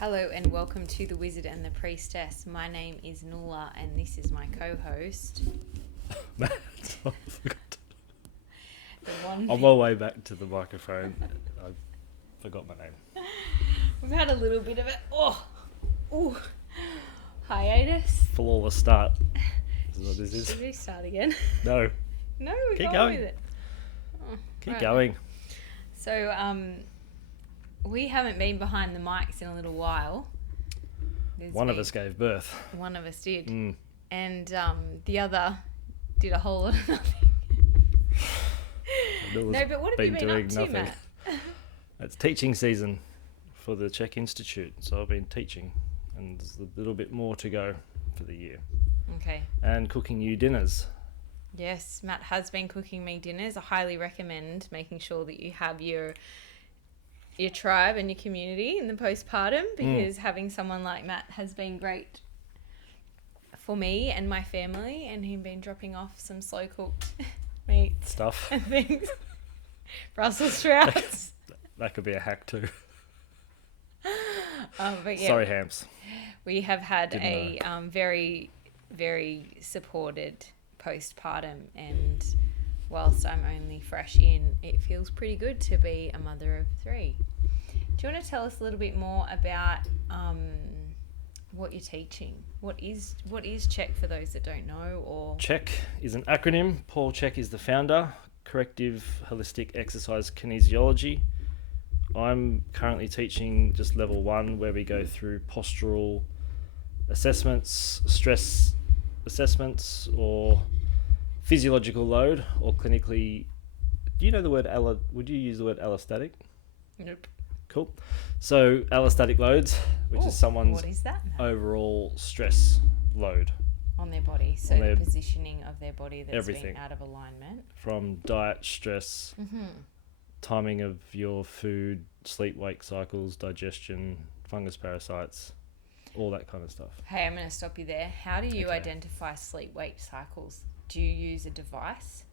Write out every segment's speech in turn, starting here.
Hello and welcome to The Wizard and the Priestess. My name is Nuala and this is my co-host. Matt, I forgot. I'm on my way back to the microphone. I forgot my name. We've had a little bit of a hiatus. Flawless start. This is what this is. Should we start again? No. No, we're Keep going going. with it. Keep right. going. So, we haven't been behind the mics in a little while. One of us gave birth. One of us did. Mm. And the other did a whole lot of nothing. No, but what have you been up to, Matt? It's teaching season for the CHEK Institute, so I've been teaching, and there's a little bit more to go for the year. Okay. And cooking new dinners. Yes, Matt has been cooking me dinners. I highly recommend making sure that you have your tribe and your community in the postpartum, because having someone like Matt has been great for me and my family, and him been dropping off some slow cooked meat Stuff. and things. Brussels sprouts. That could be a hack too. But yeah, Sorry, hams. we have had a very, very supported postpartum, and whilst I'm only fresh in, it feels pretty good to be a mother of three. Do you want to tell us a little bit more about what you're teaching? What is CHEK for those that don't know? Or CHEK is an acronym. Paul CHEK is the founder. Corrective Holistic Exercise Kinesiology. I'm currently teaching just level 1, where we go through postural assessments, stress assessments, or physiological load, or clinically. Do you know the word would you use the word allostatic? Nope. Cool. So allostatic loads, which is someone's what is that, Matt? overall stress load On their body, so on the their positioning of their body that's everything. been out of alignment. From diet, stress, timing of your food, sleep-wake cycles, digestion, fungus parasites, all that kind of stuff. Hey, I'm going to stop you there. How do you Okay. identify sleep-wake cycles? Do you use a device?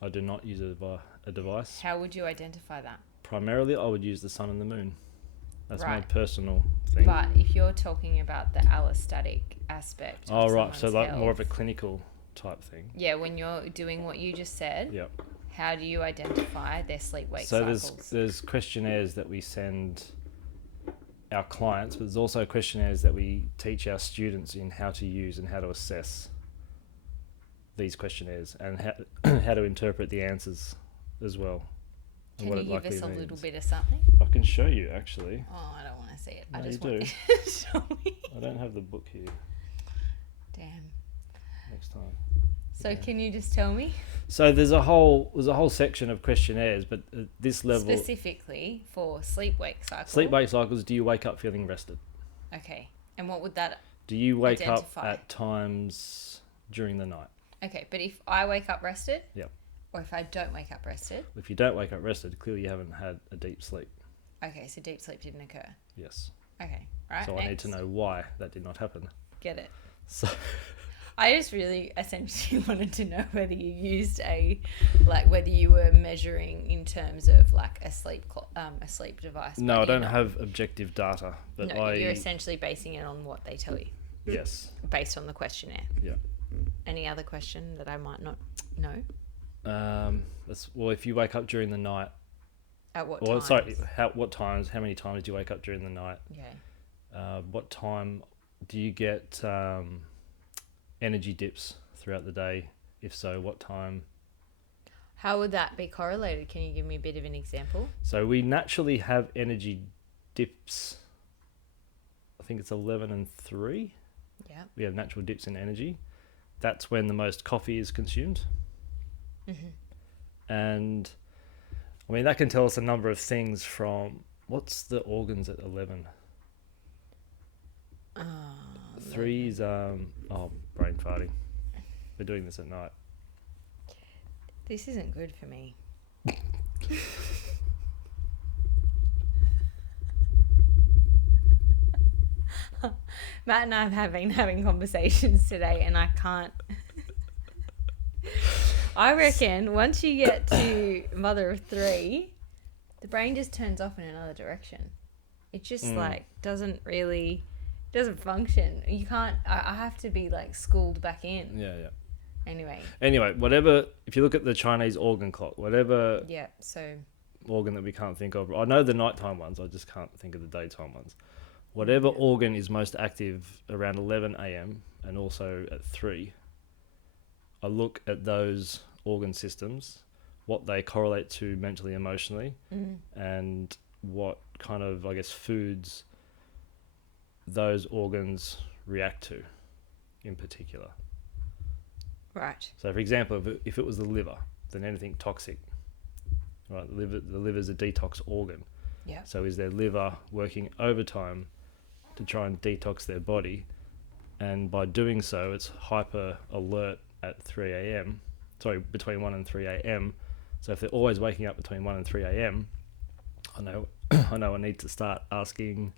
I do not use a device. How would you identify that? Primarily, I would use the sun and the moon. That's my Right. personal thing. But if you're talking about the allostatic aspect of right. So someone's like more health, of a clinical type thing. yeah, when you're doing what you just said, Yep. how do you identify their sleep-wake So cycles? there's questionnaires that we send our clients, but there's also questionnaires that we teach our students in how to use and how to assess these questionnaires, and how to interpret the answers as well. Can you give us a little bit of something? I can show you, actually. Oh, I don't want to see it. No, I just you want do. you to show me. I don't have the book here. Damn. Next time. So Okay. can you just tell me? So there's a whole section of questionnaires, but at this level, Specifically for sleep-wake cycle. sleep-wake cycles. Do you wake up feeling rested? Okay. And what would that... Do you wake Identify. up at times during the night? Okay, but if I wake up rested... Yep. Or if I don't wake up rested... If you don't wake up rested, clearly you haven't had a deep sleep. Okay, so deep sleep didn't occur. Yes. Okay, right, So next. I need to know why that did not happen. Get it. So I just really essentially wanted to know whether you used whether you were measuring in terms of like a sleep device. no, I but don't you're not. have objective data, but No, you're essentially basing it on what they tell you, yes, based on the questionnaire. yeah. Any other question that I might not know? If you wake up during the night. At what Well, times? sorry, what times? How many times do you wake up during the night? Okay. What time do you get energy dips throughout the day? If so, what time? How would that be correlated? Can you give me a bit of an example? So we naturally have energy dips. I think it's 11 and 3. Yeah. We have natural dips in energy. That's when the most coffee is consumed. And I mean, that can tell us a number of things. From what's the organs at 11? 3 is brain farting. We're doing this at night. This isn't good for me. Matt and I have been having conversations today, and I can't. I reckon once you get to mother of 3, the brain just turns off in another direction. It just like doesn't function. You can't. I have to be like schooled back in. Yeah. Anyway, whatever. If you look at the Chinese organ clock, whatever yeah. So organ that we can't think of, I know the nighttime ones. I just can't think of the daytime ones. Whatever organ is most active around 11 a.m. and also at 3, I look at those organ systems, what they correlate to mentally, emotionally, and what kind of, I guess, foods those organs react to in particular. right. So, for example, if it was the liver, then anything toxic, right? The liver's a detox organ. Yeah. So is their liver working overtime to try and detox their body? And by doing so, it's hyper alert at 3 a.m. Sorry, between 1 and 3 a.m. So if they're always waking up between 1 and 3 a.m., I know I need to start asking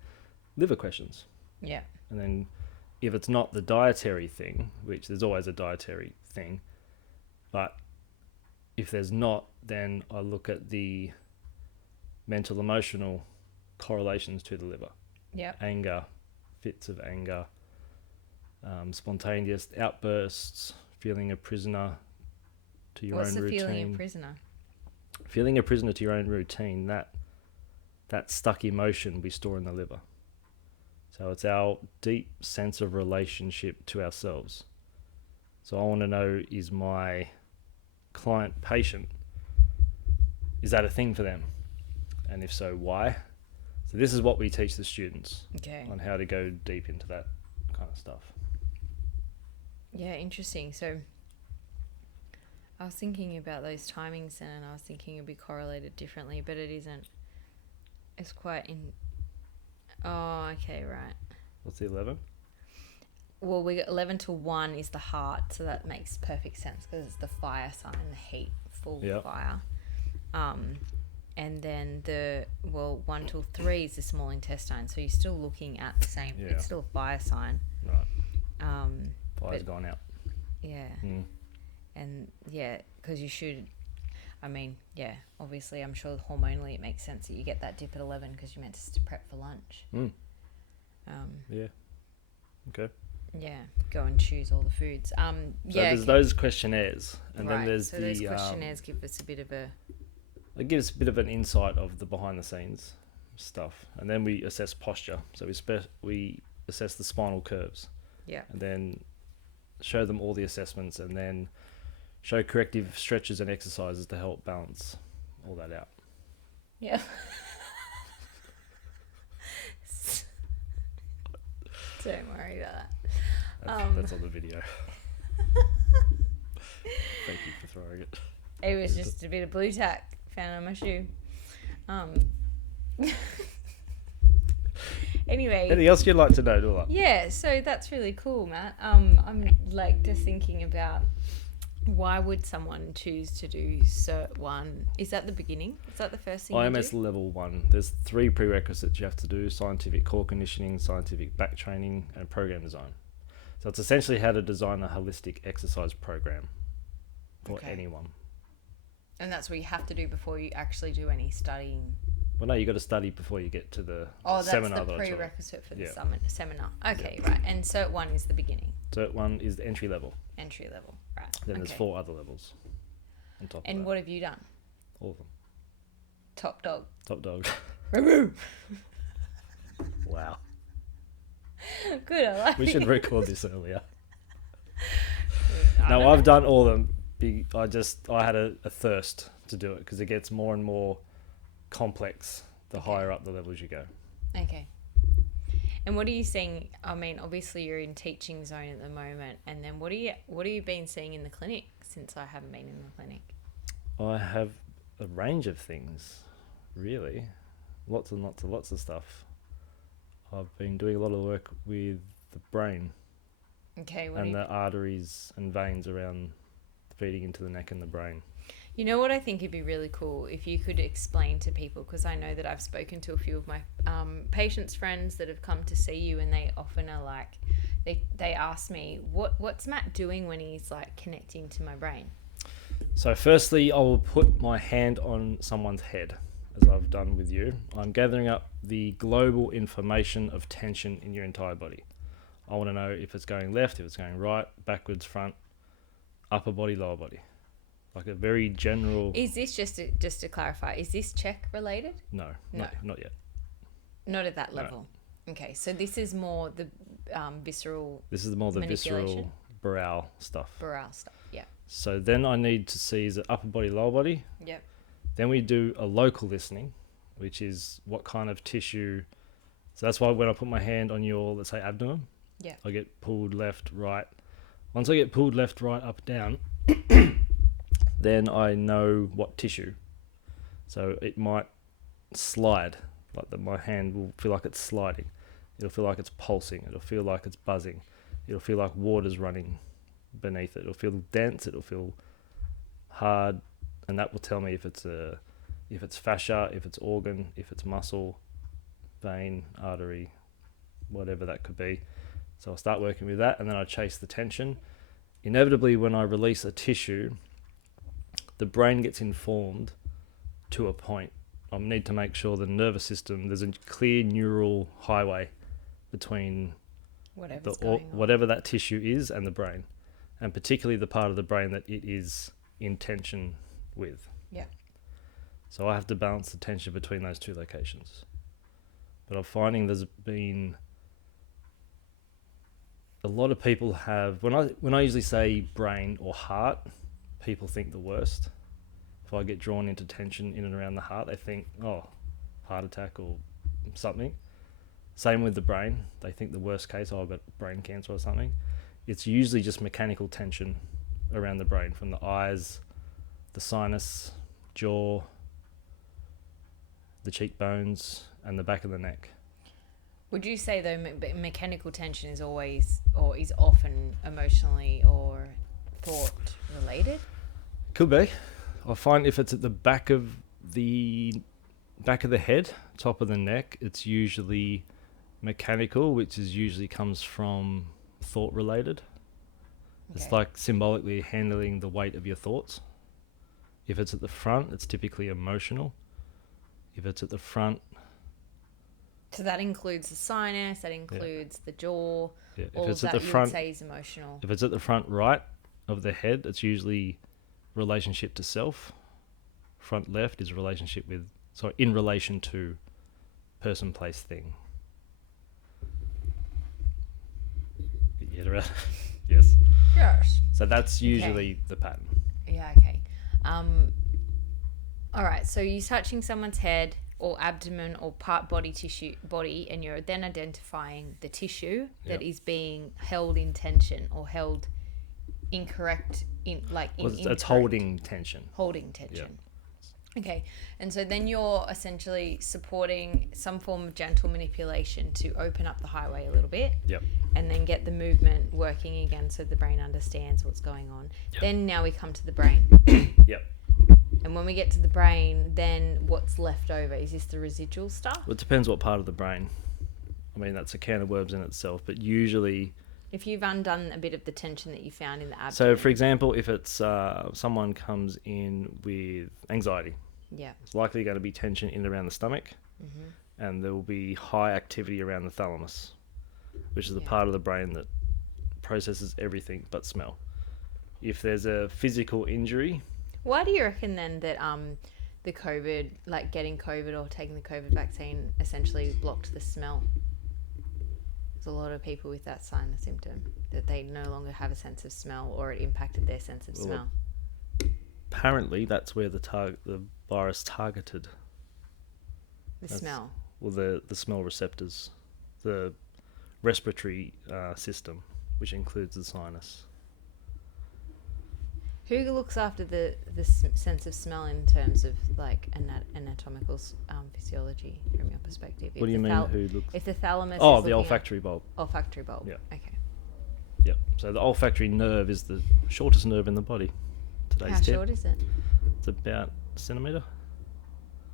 liver questions. Yeah. And then if it's not the dietary thing, which there's always a dietary thing, but if there's not, then I look at the mental emotional correlations to the liver. Yeah. Anger, fits of anger, spontaneous outbursts, feeling a prisoner to your What's own the routine. feeling a prisoner? Feeling a prisoner to your own routine, that stuck emotion we store in the liver. So it's our deep sense of relationship to ourselves. So I want to know, is my client patient, is that a thing for them? And if so, why? So this is what we teach the students on how to go deep into that kind of stuff. Yeah, interesting. So I was thinking about those timings then, and I was thinking it'd be correlated differently, but it isn't. It's quite in... Oh, okay, right. What's the 11? Well, we got 11 to 1 is the heart, so that makes perfect sense because it's the fire sign, the heat, full fire. And then 1 till 3 is the small intestine, so you're still looking at the same. Yeah. It's still a fire sign. Right. Fire's gone out. Yeah. And because you should. I mean, obviously, I'm sure hormonally it makes sense that you get that dip at 11 because you're meant to prep for lunch. Yeah. Okay. Yeah, go and choose all the foods. So there's those questionnaires, and then there's so those questionnaires give us a bit of a... It gives a bit of an insight of the behind the scenes stuff, and then we assess posture. So we assess the spinal curves. Yeah. And then show them all the assessments, and then show corrective stretches and exercises to help balance all that out. Yeah. Don't worry about that. That's on the video. Thank you for throwing it. It was just a bit of blue tack found on my shoe. Anyway. Anything else you'd like to know, Dula? Yeah, so that's really cool, Matt. I'm like just thinking about why would someone choose to do Cert 1? Is that the beginning? Is that the first thing IMS you do? level 1. There's 3 prerequisites you have to do: scientific core conditioning, scientific back training, and program design. So it's essentially how to design a holistic exercise program for anyone. And that's what you have to do before you actually do any studying. Well, no, you got to study before you get to the Oh, seminar. that's the prerequisite for the seminar. Okay, right. And Cert 1 is the beginning. Cert 1 is the entry level. Entry level, right. Then there's 4 other levels on top of that. And what have you done? All of them. Top dog. Top dog. Wow. Good, I like We it. should record this earlier. No, I've done all of them. I had a thirst to do it because it gets more and more complex the higher up the levels you go. Okay. And what are you seeing? I mean, obviously you're in teaching zone at the moment, and then what have you been seeing in the clinic since I haven't been in the clinic? I have a range of things, really. Lots and lots of stuff. I've been doing a lot of work with the brain. Okay. And the arteries and veins around feeding into the neck and the brain. You know what I think would be really cool if you could explain to people, because I know that I've spoken to a few of my patients' friends that have come to see you, and they often are like, they ask me, what's Matt doing when he's like connecting to my brain? So firstly, I will put my hand on someone's head, as I've done with you, I'm gathering up the global information of tension in your entire body. I want to know if it's going left, if it's going right, backwards, front, upper body, lower body. Like a very general... Is this, just to clarify, is this CHEK related? No. Not yet. Not at that level. No. Okay, so this is more the visceral... This is more the visceral brow stuff. Yeah. So then I need to see, is it upper body, lower body? Yep. Then we do a local listening, which is what kind of tissue... So that's why when I put my hand on your, let's say, abdomen, yeah, I get pulled left, right. Once I get pulled left, right, up, down, then I know what tissue. So it might slide, like my hand will feel like it's sliding. It'll feel like it's pulsing. It'll feel like it's buzzing. It'll feel like water's running beneath it. It'll feel dense. It'll feel hard, and that will tell me if it's fascia, if it's organ, if it's muscle, vein, artery, whatever that could be. So I'll start working with that, and then I chase the tension. Inevitably, when I release a tissue, the brain gets informed to a point. I need to make sure the nervous system, there's a clear neural highway between whatever that tissue is and the brain, and particularly the part of the brain that it is in tension with. Yeah. So I have to balance the tension between those two locations. But I'm finding there's been a lot of people have, when I usually say brain or heart, people think the worst. If I get drawn into tension in and around the heart, they think, oh, heart attack or something. Same with the brain. They think the worst case, oh, I've got brain cancer or something. It's usually just mechanical tension around the brain, from the eyes, the sinus, jaw, the cheekbones, and the back of the neck. Would you say, though, mechanical tension is always, or is often, emotionally or thought related? Could be. I find if it's at the back of the head, top of the neck, it's usually mechanical, which is usually comes from thought related. Okay. It's like symbolically handling the weight of your thoughts. If it's at the front, it's typically emotional. If it's at the front... So that includes the sinus, that includes the jaw, yeah. All of that you would say is emotional. If it's at the front right of the head, it's usually relationship to self. Front left is in relation to person, place, thing. Get your head around. Yes. Yes. So that's usually the pattern. Yeah, okay. All right, so you're touching someone's head or abdomen or body, and you're then identifying the tissue that is being held in tension or held incorrect, it's holding tension. Holding tension. Yep. Okay, and so then you're essentially supporting some form of gentle manipulation to open up the highway a little bit. Yep. And then get the movement working again so the brain understands what's going on. Yep. Then now we come to the brain. Yep. And when we get to the brain, then what's left over? Is this the residual stuff? Well, it depends what part of the brain. I mean, that's a can of worms in itself, but usually... If you've undone a bit of the tension that you found in the abdomen. So, for example, if it's someone comes in with anxiety, it's likely going to be tension in and around the stomach, and there will be high activity around the thalamus, which is the part of the brain that processes everything but smell. If there's a physical injury... Why do you reckon then that the COVID, like getting COVID or taking the COVID vaccine, essentially blocked the smell? There's a lot of people with that sign or symptom, that they no longer have a sense of smell, or it impacted their sense of smell. Apparently, that's where the virus targeted. The smell? Well, the smell receptors, the respiratory system, which includes the sinus. Who looks after the sense of smell in terms of like anatomical physiology from your perspective? What do you mean? Who looks? If the thalamus. Oh, the olfactory bulb. Olfactory bulb. Yeah. Okay. Yep. So the olfactory nerve is the shortest nerve in the body. How short is it? It's about a centimetre.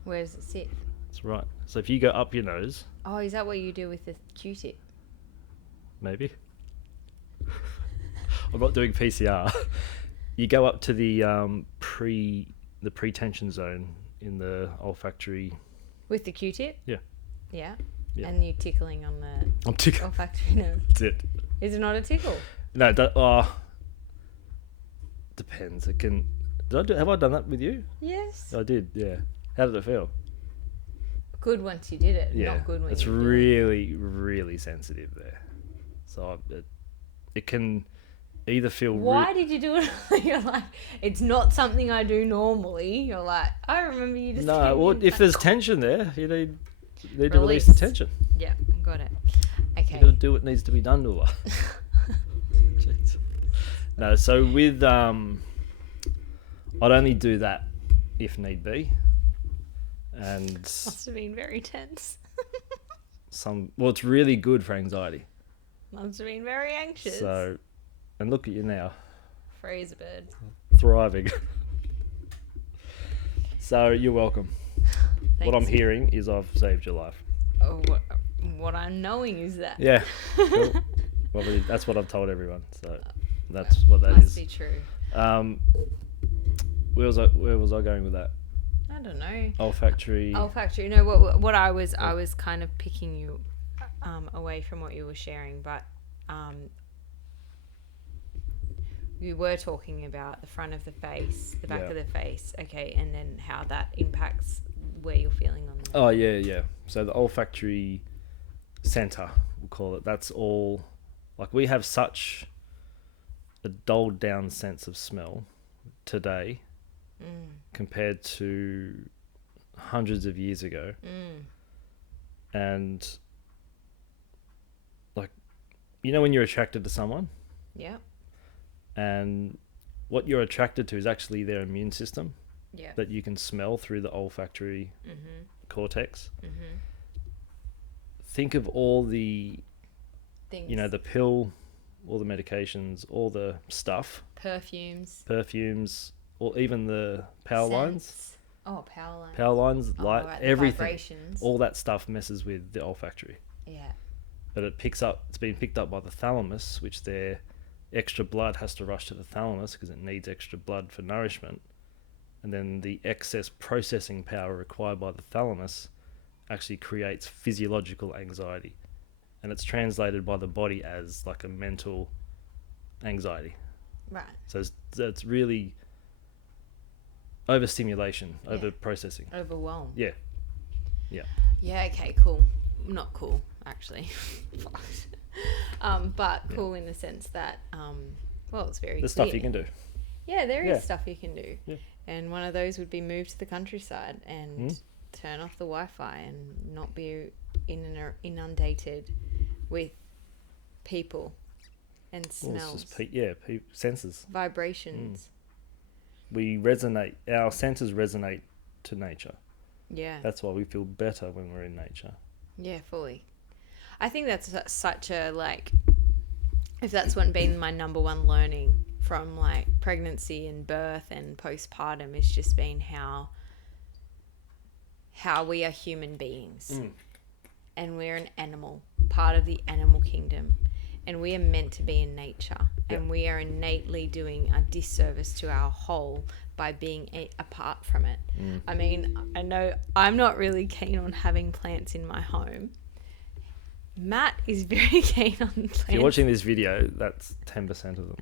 Where does it sit? That's right. So if you go up your nose. Oh, is that what you do with the Q-tip? Maybe. I'm not doing PCR. You go up to the pre-tension zone in the olfactory. With the Q-tip? Yeah. Yeah. Yeah. And you tickling on the I'm tickling. olfactory nerve. That's it. Is it not a tickle? No, depends. It can. Have I done that with you? Yes. I did. Yeah. How did it feel? Good once you did it. Yeah. Not good when It's you did it. really, really sensitive there. So it can either feel. Why did you do it? You're like, it's not something I do normally. You're like, I remember you just. No. came Well, in if like, there's tension there, you need to release the tension. Yeah, got it. Okay. You got to do what needs to be done to her. Jeez. No, so with I'd only do that if need be, and Must have been very tense. it's really good for anxiety. Must have been very anxious. So, and look at you now, Free as a bird. thriving. So you're welcome. What I'm Thanks. hearing is I've saved your life. Oh, what I'm knowing is that. Yeah, cool. Well, that's what I've told everyone. So that's what that Must is. be true. Where was I going with that? I don't know. Olfactory. Olfactory. No, what I was kind of picking you away from what you were sharing, but we were talking about the front of the face, the back of the face, okay, and then how that impacts where you're feeling on the... Oh, yeah. So the olfactory center, we'll call it, that's all... Like, we have such a dulled down sense of smell today compared to hundreds of years ago. And, like, you know when you're attracted to someone? Yeah. And what you're attracted to is actually their immune system. Yeah. That you can smell through the olfactory cortex. Think of all the Things. you know, the pill, all the medications, all the stuff, Perfumes, or even the power lines. scents. Oh, power lines. Power lines, light, right, the everything. vibrations. All that stuff messes with the olfactory. Yeah. But it's been picked up by the thalamus, which their extra blood has to rush to the thalamus because it needs extra blood for nourishment. And then the excess processing power required by the thalamus actually creates physiological anxiety. And it's translated by the body as like a mental anxiety. Right. So it's really overstimulation, over processing. Overwhelmed. Yeah. Yeah, okay, cool. Not cool, actually. But cool in the sense that, well, it's very The clear. stuff you can do. Yeah, there is stuff you can do. Yeah. And one of those would be move to the countryside and turn off the Wi-Fi and not be inundated with people and Well, smells, it's just senses. vibrations. Our senses resonate to nature. Yeah. That's why we feel better when we're in nature. Yeah, fully. I think that's such a, like, if that's what been my number one learning from, like, pregnancy and birth and postpartum, it's just been how we are human beings and we're an animal, part of the animal kingdom, and we are meant to be in nature, and we are innately doing a disservice to our whole by being apart from it. I mean, I know I'm not really keen on having plants in my home. Matt is very keen on plants. If you're watching this video, that's 10% of them.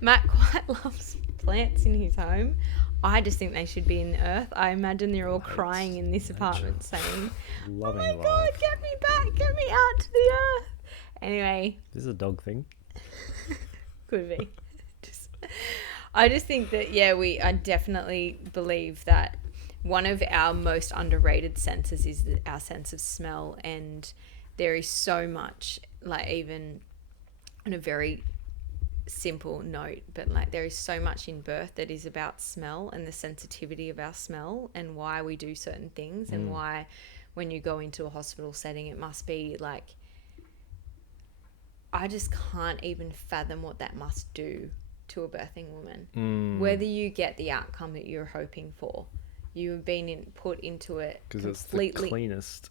Matt quite loves plants in his home. I just think they should be in the earth. I imagine they're all crying in this apartment saying, Loving oh my life. God, get me back, get me out to the earth. Anyway. This is a dog thing. Could be. I just think that, I definitely believe that one of our most underrated senses is our sense of smell, and there is so much, like, even on a very simple note, but like there is so much in birth that is about smell and the sensitivity of our smell and why we do certain things and why when you go into a hospital setting it must be like, I just can't even fathom what that must do to a birthing woman. Whether you get the outcome that you're hoping for, you have put into it because it's completely the cleanest.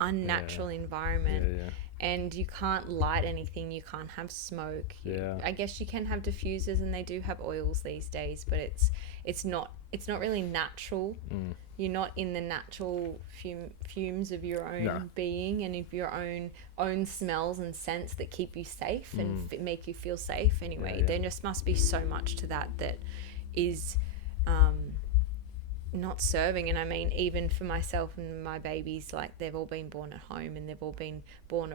unnatural environment. and you can't light anything, you can't have smoke. I guess you can have diffusers, and they do have oils these days, but it's not really natural. You're not in the natural fumes of your own being and of your own smells and scents that keep you safe and make you feel safe. Anyway, there just must be so much to that is not serving. And I mean, even for myself and my babies, like, they've all been born at home, and they've all been born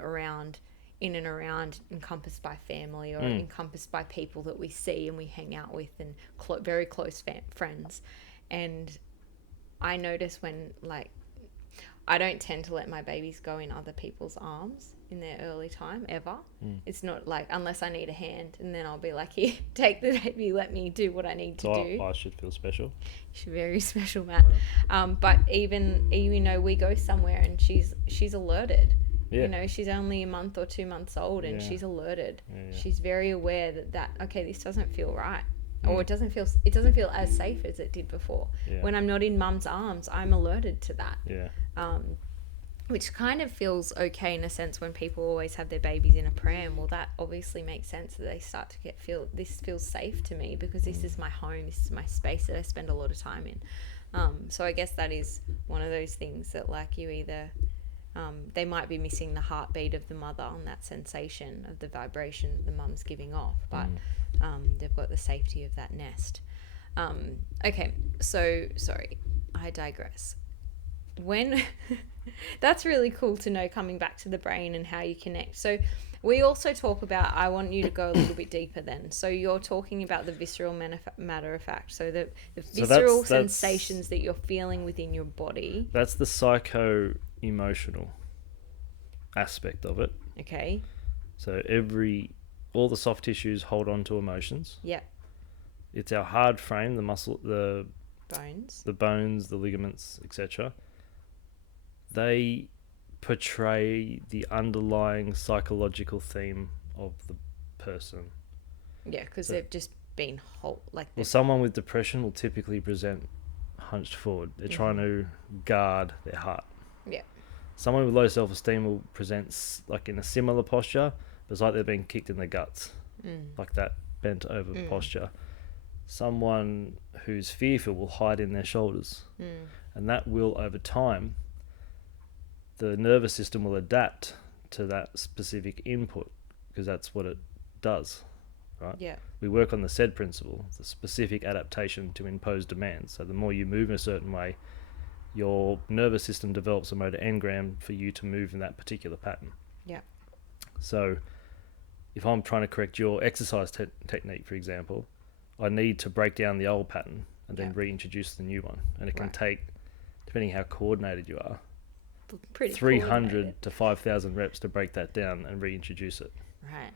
in and around, encompassed by family, or encompassed by people that we see and we hang out with, and very close friends. And I notice when, like, I don't tend to let my babies go in other people's arms in their early time, ever. It's not like, unless I need a hand, and then I'll be like, here, take the baby, let me do what I need to do. I should feel special. You're very special, Matt. But even, we go somewhere and she's alerted. Yeah. She's only a month or 2 months old, and she's alerted. She's very aware that okay, this doesn't feel right. Or it doesn't feel as safe as it did before. When I'm not in mum's arms, I'm alerted to that. Which kind of feels okay in a sense when people always have their babies in a pram. Well, that obviously makes sense that they start to this feels safe to me, because this is my home, this is my space that I spend a lot of time in. So I guess that is one of those things that, like, you either they might be missing the heartbeat of the mother on that sensation of the vibration that the mum's giving off, but they've got the safety of that nest. Okay, so sorry, I digress. That's really cool to know, coming back to the brain and how you connect. So we also talk about, I want you to go a little bit deeper then. So you're talking about the visceral matter of fact. So the visceral sensations that you're feeling within your body. That's the psycho-emotional aspect of it. Okay. So all the soft tissues hold on to emotions. Yep. It's our hard frame, the muscle, the bones, the ligaments, etc. They portray the underlying psychological theme of the person. Yeah, because they've just been someone with depression will typically present hunched forward. They're trying to guard their heart. Yeah. Someone with low self-esteem will present like in a similar posture, but it's like they're being kicked in the guts, like that bent over posture. Someone who's fearful will hide in their shoulders, and that will, over time, the nervous system will adapt to that specific input, because that's what it does, right? Yeah. We work on the SAID principle, the specific adaptation to impose demands. So the more you move in a certain way, your nervous system develops a motor engram for you to move in that particular pattern. Yeah. So if I'm trying to correct your exercise technique, for example, I need to break down the old pattern and then reintroduce the new one. And it can take, depending how coordinated you are, 300 to 5,000 reps to break that down and reintroduce it. Right.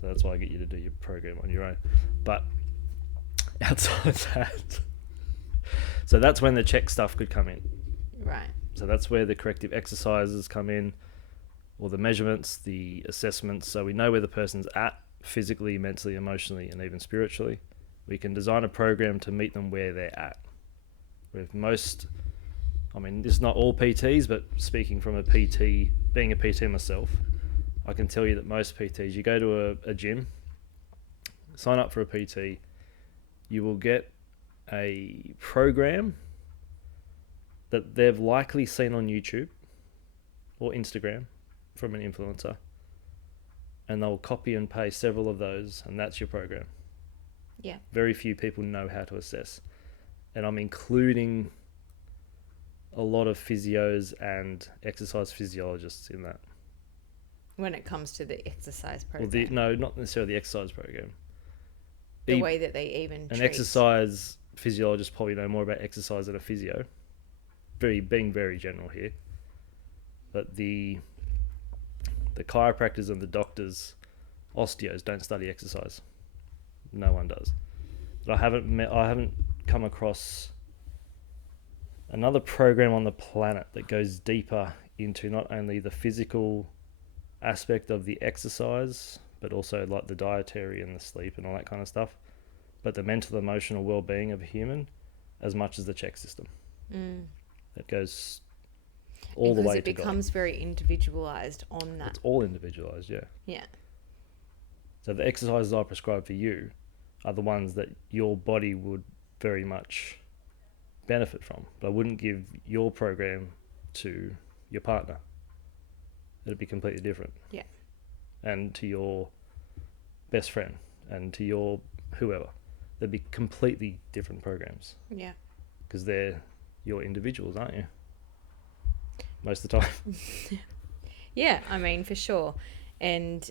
So that's why I get you to do your program on your own. But outside of that, so that's when the CHEK stuff could come in. Right. So that's where the corrective exercises come in, or the measurements, the assessments. So we know where the person's at physically, mentally, emotionally, and even spiritually. We can design a program to meet them where they're at. With most, I mean, this is not all PTs, but speaking from a PT, being a PT myself, I can tell you that most PTs, you go to a gym, sign up for a PT, you will get a program that they've likely seen on YouTube or Instagram from an influencer, and they'll copy and paste several of those, and that's your program. Yeah. Very few people know how to assess. And I'm including a lot of physios and exercise physiologists in that. When it comes to the exercise program? Well, no, not necessarily the exercise program. The way that they even treat. An exercise physiologist probably know more about exercise than a physio. Being very general here. But the chiropractors and the doctors, osteos, don't study exercise. No one does. But I haven't come across another program on the planet that goes deeper into not only the physical aspect of the exercise, but also like the dietary and the sleep and all that kind of stuff, but the mental, emotional well-being of a human as much as the CHEK system. It goes all the because way it to God. becomes very individualized on that. It's all individualized, yeah. Yeah. So the exercises I prescribe for you are the ones that your body would very much benefit from. But I wouldn't give your program to your partner. It'd be completely different. Yeah. And to your best friend and to your whoever. They'd be completely different programs. Yeah. Because they're your individuals, aren't you? Most of the time. Yeah, I mean, for sure. And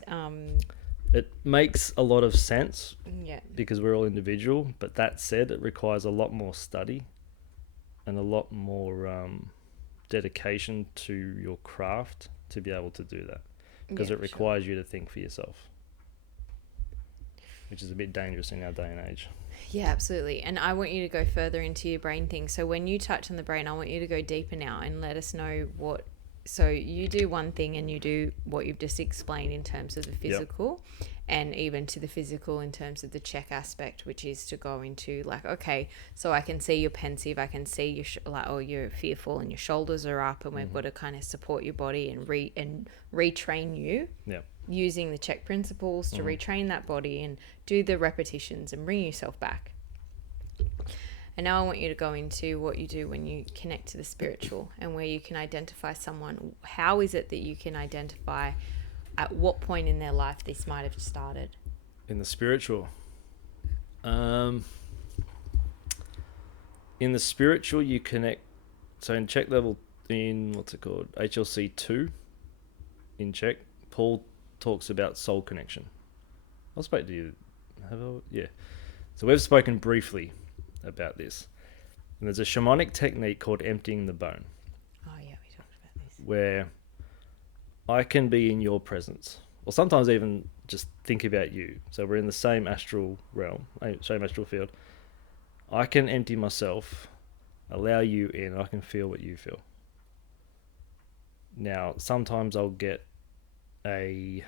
it makes a lot of sense yeah, because we're all individual. But that said, it requires a lot more study and a lot more dedication to your craft to be able to do that. Because yeah, it requires you to think for yourself, which is a bit dangerous in our day and age. Yeah, absolutely. And I want you to go further into your brain thing. So when you touch on the brain, I want you to go deeper now and let us know what. So you do one thing and you do what you've just explained in terms of the physical, and even to the physical in terms of the CHEK aspect, which is to go into like, okay, so I can see you're pensive, I can see or you're fearful and your shoulders are up, and we've got to kind of support your body and retrain you. Yep. Using the CHEK principles to retrain that body and do the repetitions and bring yourself back. And now I want you to go into what you do when you connect to the spiritual and where you can identify someone. How is it that you can identify at what point in their life this might have started? In the spiritual. In the spiritual, you connect. So in CHEK level, in what's it called? HLC 2 in CHEK, Paul talks about soul connection. I'll speak to you. Yeah. So we've spoken briefly about this. And there's a shamanic technique called emptying the bone. Oh, yeah, we talked about this. Where I can be in your presence. Or sometimes even just think about you. So we're in the same astral realm, same astral field. I can empty myself, allow you in, I can feel what you feel. Now, sometimes I'll get a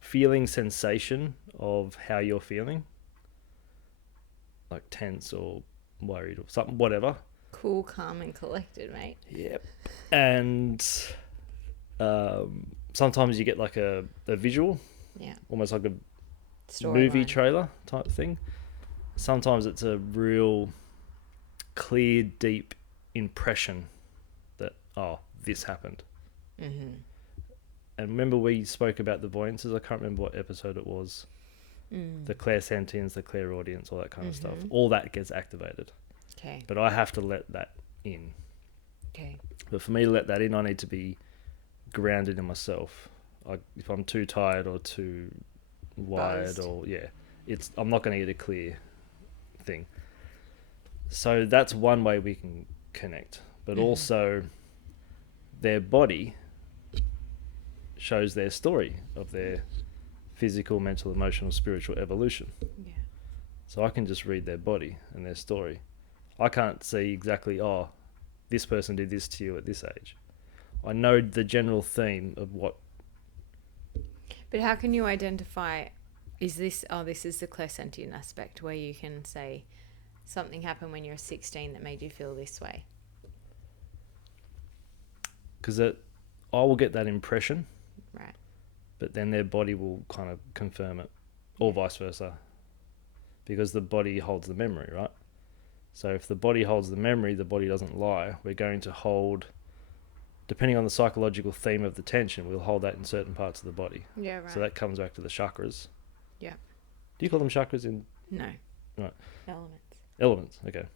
feeling sensation of how you're feeling, like tense or worried or something, whatever. Cool, calm, and collected, mate. Yep. And sometimes you get like a visual, almost like a movie trailer type thing. Sometimes it's a real clear, deep impression that, oh, this happened. Mm-hmm. And remember we spoke about the voyances? I can't remember what episode it was. The clairsentience, the clairaudience, all that kind of stuff. All that gets activated. Okay. But I have to let that in. Okay. But for me to let that in, I need to be grounded in myself. If I'm too tired or too wired, buzzed. I'm not going to get a clear thing. So that's one way we can connect. But also, their body shows their story of their physical, mental, emotional, spiritual evolution. Yeah. So I can just read their body and their story. I can't see exactly, oh, this person did this to you at this age. I know the general theme of what. But how can you identify, this is the clairsentient aspect where you can say something happened when you were 16 that made you feel this way? Because I will get that impression. Right. But then their body will kind of confirm it, or vice versa. Because the body holds the memory, right? So if the body holds the memory, the body doesn't lie. We're going to hold, depending on the psychological theme of the tension, we'll hold that in certain parts of the body. Yeah, right. So that comes back to the chakras. Yeah. Do you call them chakras in? No. Right. Elements. Okay.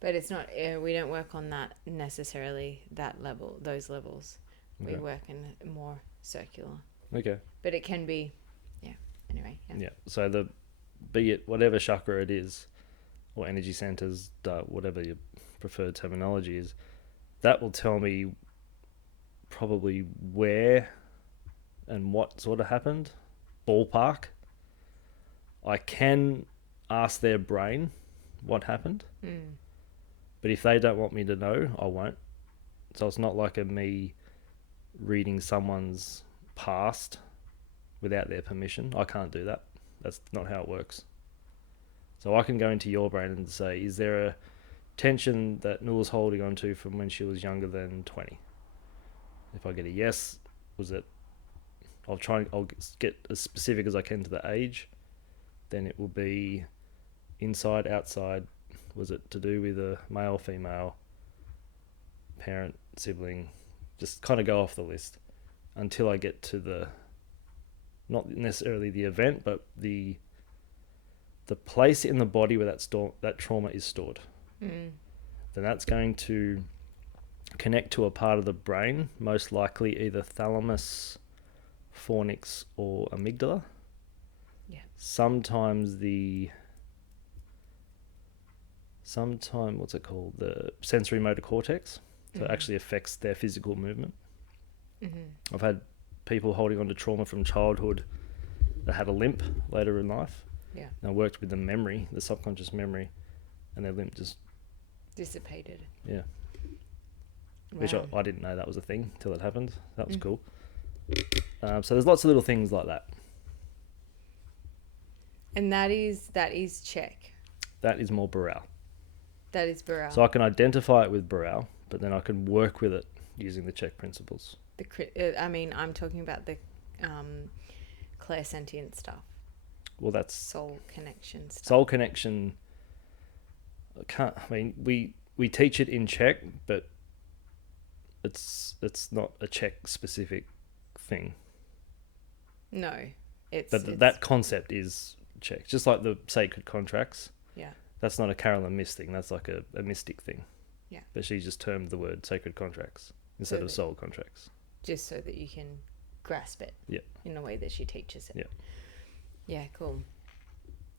But it's not, we don't work on that necessarily, that level, those levels. Okay. We work in more circular. Okay. But it can be, anyway. Yeah. So be it whatever chakra it is, or energy centers, whatever your preferred terminology is, that will tell me probably where and what sort of happened, ballpark. I can ask their brain what happened, but if they don't want me to know, I won't. So it's not like me reading someone's past without their permission. I can't do that. That's not how it works. So I can go into your brain and say, is there a tension that Nula's holding on to from when she was younger than 20. If I get a yes, was it, I'll get as specific as I can to the age. Then it will be inside, outside. Was it to do with a male, female, parent, sibling? Just kind of go off the list until I get to the, not necessarily the event, but the place in the body where that trauma is stored. Then that's going to connect to a part of the brain, most likely either thalamus, fornix, or amygdala. Yeah. Sometimes what's it called? The sensory motor cortex. So it actually affects their physical movement. I've had people holding on to trauma from childhood that had a limp later in life. Yeah. And I worked with the memory, the subconscious memory, and their limp just dissipated. Yeah. Wow. Which I didn't know that was a thing till it happened. That was cool. So there's lots of little things like that. And that is CHEK. That is more Burrell. That is Burrell. So I can identify it with Burrell, but then I can work with it using the CHEK principles. I'm talking about the clairsentient stuff. Well, that's soul connection stuff. Soul connection. We teach it in CHEK, but it's not a CHEK specific thing. No, it's that concept is CHEK, just like the sacred contracts. Yeah. That's not a Carolyn Mist thing. That's like a mystic thing. Yeah. But she just termed the word sacred contracts instead of soul contracts. Just so that you can grasp it. Yeah. In the way that she teaches it. Yeah. Yeah, cool.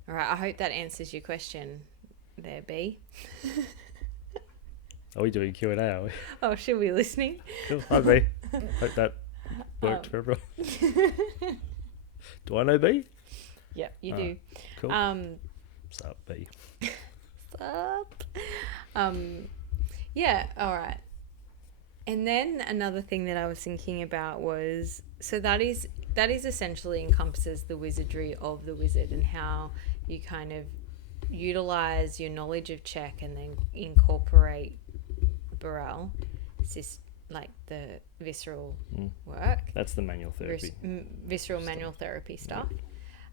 All right, I hope that answers your question there, B. Are we doing Q&A, are we? Oh, should we be listening? Cool. Hi, B. Hope that worked for everyone. Do I know B? Yeah, you do. Cool. What's up, B? What's up? Yeah, all right. And then another thing that I was thinking about was, so that is essentially encompasses the wizardry of the wizard and how you kind of utilize your knowledge of CHEK and then incorporate Burrell, like the visceral work. That's the manual therapy. Visceral manual therapy stuff.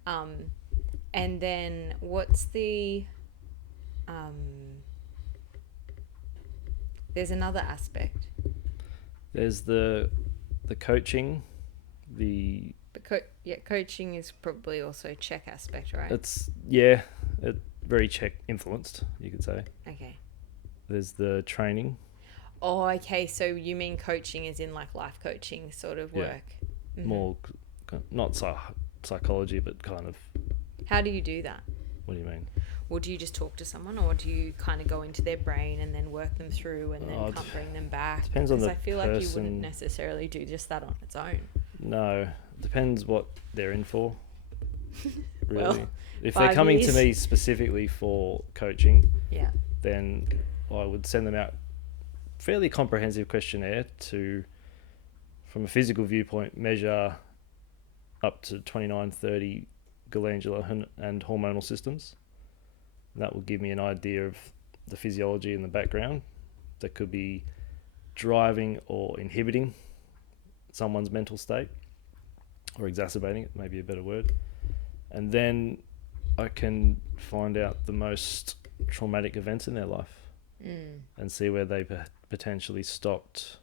And then what's the... there's another aspect. There's the coaching, coaching is probably also CHEK aspect, right? It's very CHEK influenced, you could say. Okay. There's the training. Oh, okay. So you mean coaching is in like life coaching sort of work? Yeah. More, not psychology, but kind of. How do you do that? What do you mean? Well, do you just talk to someone, or do you kind of go into their brain and then work them through and then can't bring them back? Depends on the person. I feel like you wouldn't necessarily do just that on its own. No, depends what they're in for. Really, well, if they're coming to me specifically for coaching, yeah, then I would send them out fairly comprehensive questionnaire to, from a physical viewpoint, measure up to 29, 30 glandular and hormonal systems. That will give me an idea of the physiology in the background that could be driving or inhibiting someone's mental state, or exacerbating it, maybe a better word. And then I can find out the most traumatic events in their life and see where they potentially stopped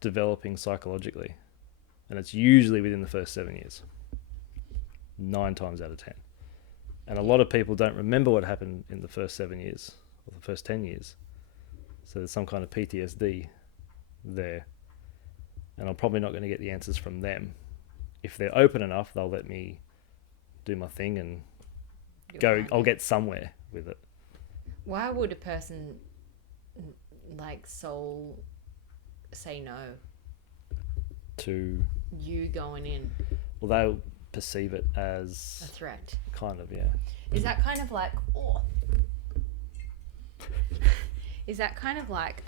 developing psychologically. And it's usually within the first 7 years, 9 times out of 10. And a lot of people don't remember what happened in the first 7 years or the first 10 years. So there's some kind of PTSD there. And I'm probably not going to get the answers from them. If they're open enough, they'll let me do my thing and I'll get somewhere with it. Why would a person like soul say no to you going in? Well, they'll perceive it as a threat. Kind of, yeah. Is that kind of like, is that kind of like,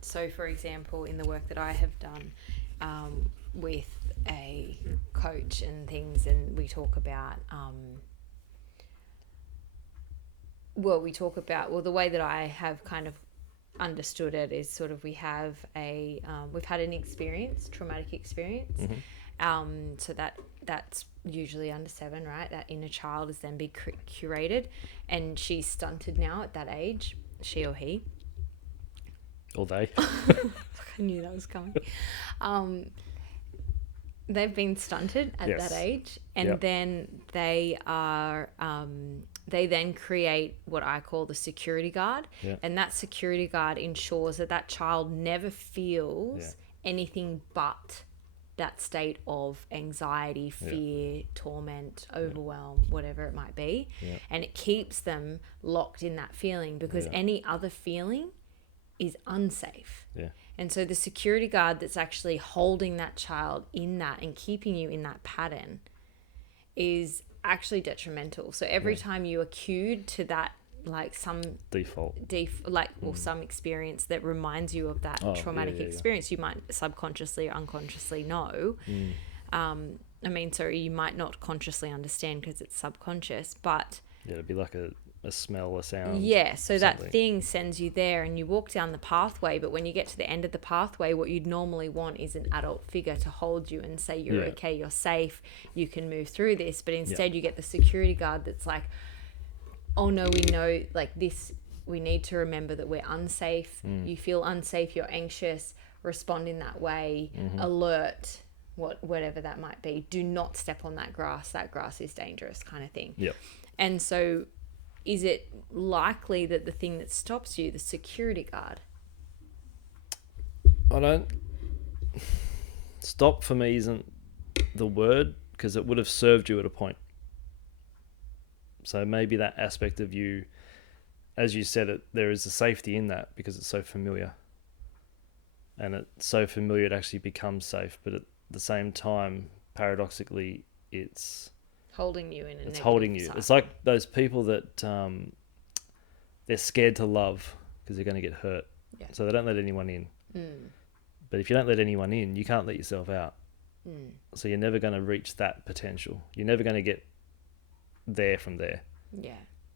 so for example, in the work that I have done with a coach and things, and we talk about, the way that I have kind of understood it is sort of we've had an experience, traumatic experience. So that's usually under 7, right? That inner child is then be curated, and she's stunted now at that age, she or he. Or they. I knew that was coming. They've been stunted at that age, and then they are they then create what I call the security guard, and that security guard ensures that child never feels anything but that state of anxiety, fear, torment, overwhelm, whatever it might be, and it keeps them locked in that feeling, because any other feeling is unsafe. And so the security guard that's actually holding that child in that and keeping you in that pattern is actually detrimental. So every time you are cued to that, like some some experience that reminds you of that traumatic experience, you might subconsciously or unconsciously know. You might not consciously understand because it's subconscious, but it'd be like a smell, a sound. Yeah, so that thing sends you there, and you walk down the pathway, but when you get to the end of the pathway, what you'd normally want is an adult figure to hold you and say, you're okay, you're safe, you can move through this. But instead you get the security guard that's like, oh no, we know, like this, we need to remember that we're unsafe. You feel unsafe, you're anxious, respond in that way, alert, whatever that might be. Do not step on that grass is dangerous, kind of thing. And so is it likely that the thing that stops you, the security guard? Stop for me isn't the word, because it would have served you at a point. So maybe that aspect of you, as you said, there is a safety in that because it's so familiar. And it's so familiar it actually becomes safe. But at the same time, paradoxically, it's holding you in a it's holding you. cycle. It's like those people that they're scared to love because they're going to get hurt. So they don't let anyone in. But if you don't let anyone in, you can't let yourself out. So you're never going to reach that potential. You're never going to get there from there.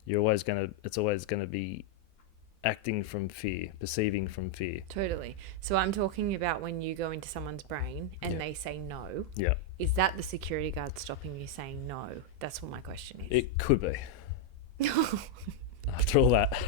It's always going to be acting from fear, perceiving from fear. Totally. So I'm talking about when you go into someone's brain and they say no. Is that the security guard stopping you saying no? That's what my question is. It could be. After all that.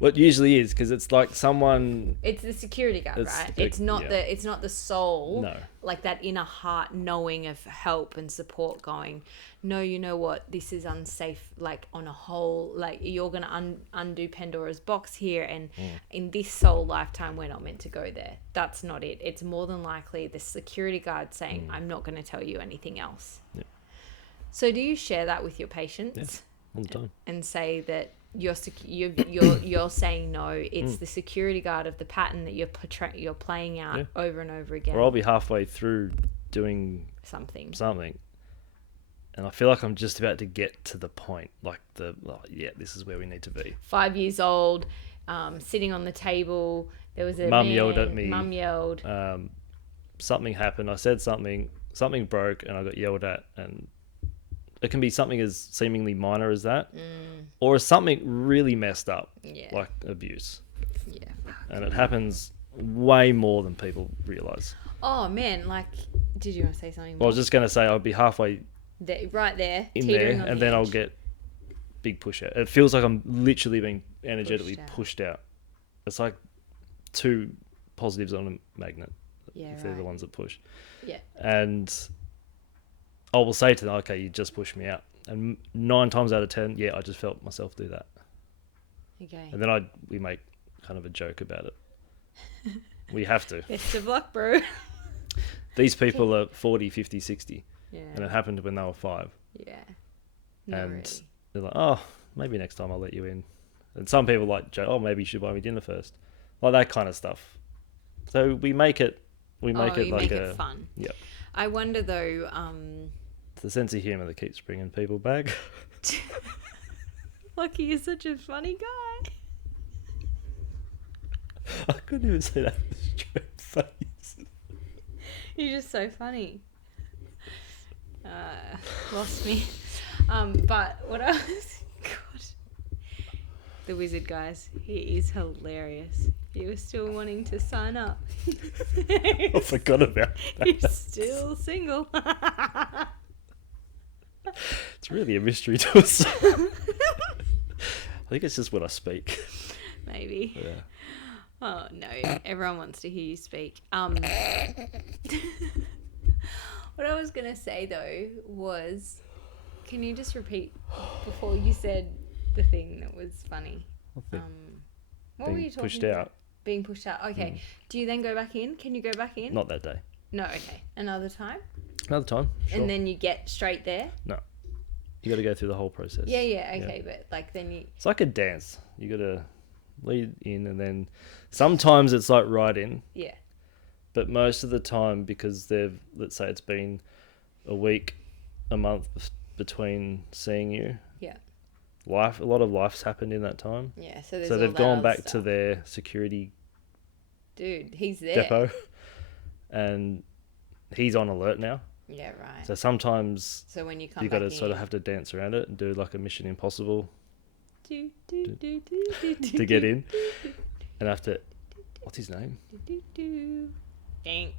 What usually is, because it's like someone... It's the security guard, right? It's not the soul, like that inner heart knowing of help and support going, no, you know what, this is unsafe, like on a whole, like you're going to undo Pandora's box here, and in this soul lifetime, we're not meant to go there. That's not it. It's more than likely the security guard saying, I'm not going to tell you anything else. So do you share that with your patients? All the time. And say that you're saying no, it's the security guard of the pattern that you're playing out over and over again. Or I'll be halfway through doing something, and I feel like I'm just about to get to the point, like this is where we need to be. 5 years old, sitting on the table, there was a mum yelled at me. Mum yelled. Something happened. I said something broke, and I got yelled at, and it can be something as seemingly minor as that, or as something really messed up, like abuse. And it happens way more than people realise. Oh man, like, did you want to say something more? Well, I was just going to say I'll be halfway right there, in there, and then I'll get big push out. It feels like I'm literally being energetically pushed out. It's like two positives on a magnet, if they're the ones that push. And I will say to them, okay, you just pushed me out. And 9 times out of 10, I just felt myself do that. Okay. And then we make kind of a joke about it. We have to. Best of luck, bro. These people are 40, 50, 60. And it happened when they were 5. And they're like, oh, maybe next time I'll let you in. And some people like joke, oh, maybe you should buy me dinner first. Like that kind of stuff. So we make it fun. I wonder though, it's the sense of humour that keeps bringing people back. Lucky, you're such a funny guy. I couldn't even say that with a straight face. You're just so funny. Lost me. But what I was... God. the wizard, guys. He is hilarious. You were still wanting to sign up. I forgot about that. He's still single. It's really a mystery to us. I think it's just when I speak. Maybe. Yeah. Oh, no. Everyone wants to hear you speak. What I was going to say, though, was... Can you just repeat before you said the thing that was funny? What were you talking pushed about? out. Being pushed out. Okay. Do you then go back in? Can you go back in? Not that day. No, okay. Another time? Another time. Sure. And then you get straight there? No. You got to go through the whole process. Yeah, okay. But like then you... It's like a dance. You got to lead in and then sometimes it's like right in. Yeah. But most of the time, because let's say it's been a week, a month between seeing you. Yeah. A lot of life's happened in that time. Yeah, so there's so all they've that gone other back stuff. to their security Dude, he's there. depot, and he's on alert now. Yeah, right. So sometimes So when you come you back got to in, sort of have to dance around it and do like a Mission Impossible to to get in, and have to. What's his name? Ding, ding. Okay.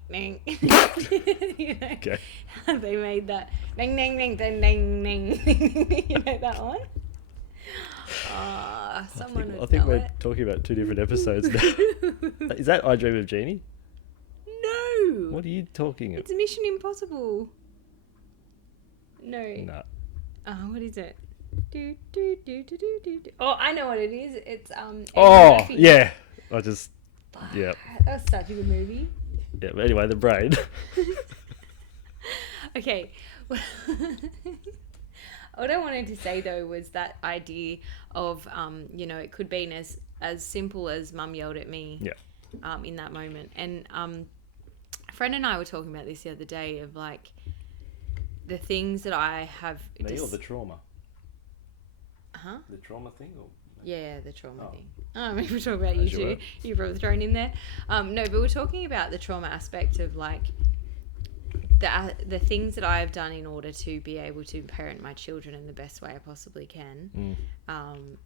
They made that ding, ding, ding, ding, ding, ding. You know that one? Someone I would think know we're it. talking about two different episodes now. Is that I Dream of Jeannie? No. What are you talking about? It's Mission Impossible. No. No. What is it? Do, do, do, do, do, do, do. Oh, I know what it is. It's Eddie Oh, Murphy. yeah. Yeah. That was such a good movie. Yeah, but anyway, the brain. Okay. What I wanted to say though was that idea of it could be as simple as mum yelled at me in that moment. And a friend and I were talking about this the other day of like the things that I have Me or the trauma? Huh? The trauma thing or Yeah, the trauma thing. I mean, we're talking about As you you too. You've probably thrown in there. No, but we're talking about the trauma aspect of like the things that I have done in order to be able to parent my children in the best way I possibly can. And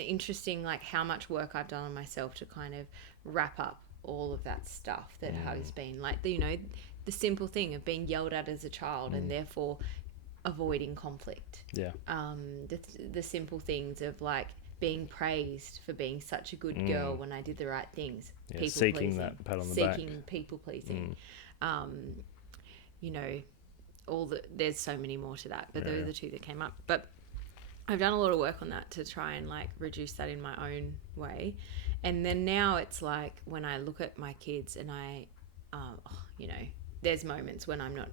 interesting, like how much work I've done on myself to kind of wrap up all of that stuff that has been like, the simple thing of being yelled at as a child and therefore avoiding conflict. Yeah. The simple things of like being praised for being such a good girl when I did the right things. Yeah, seeking that pat on the back. Seeking people pleasing. There's so many more to that, but those are the two that came up. But I've done a lot of work on that to try and like reduce that in my own way. And then now it's like when I look at my kids and there's moments when I'm not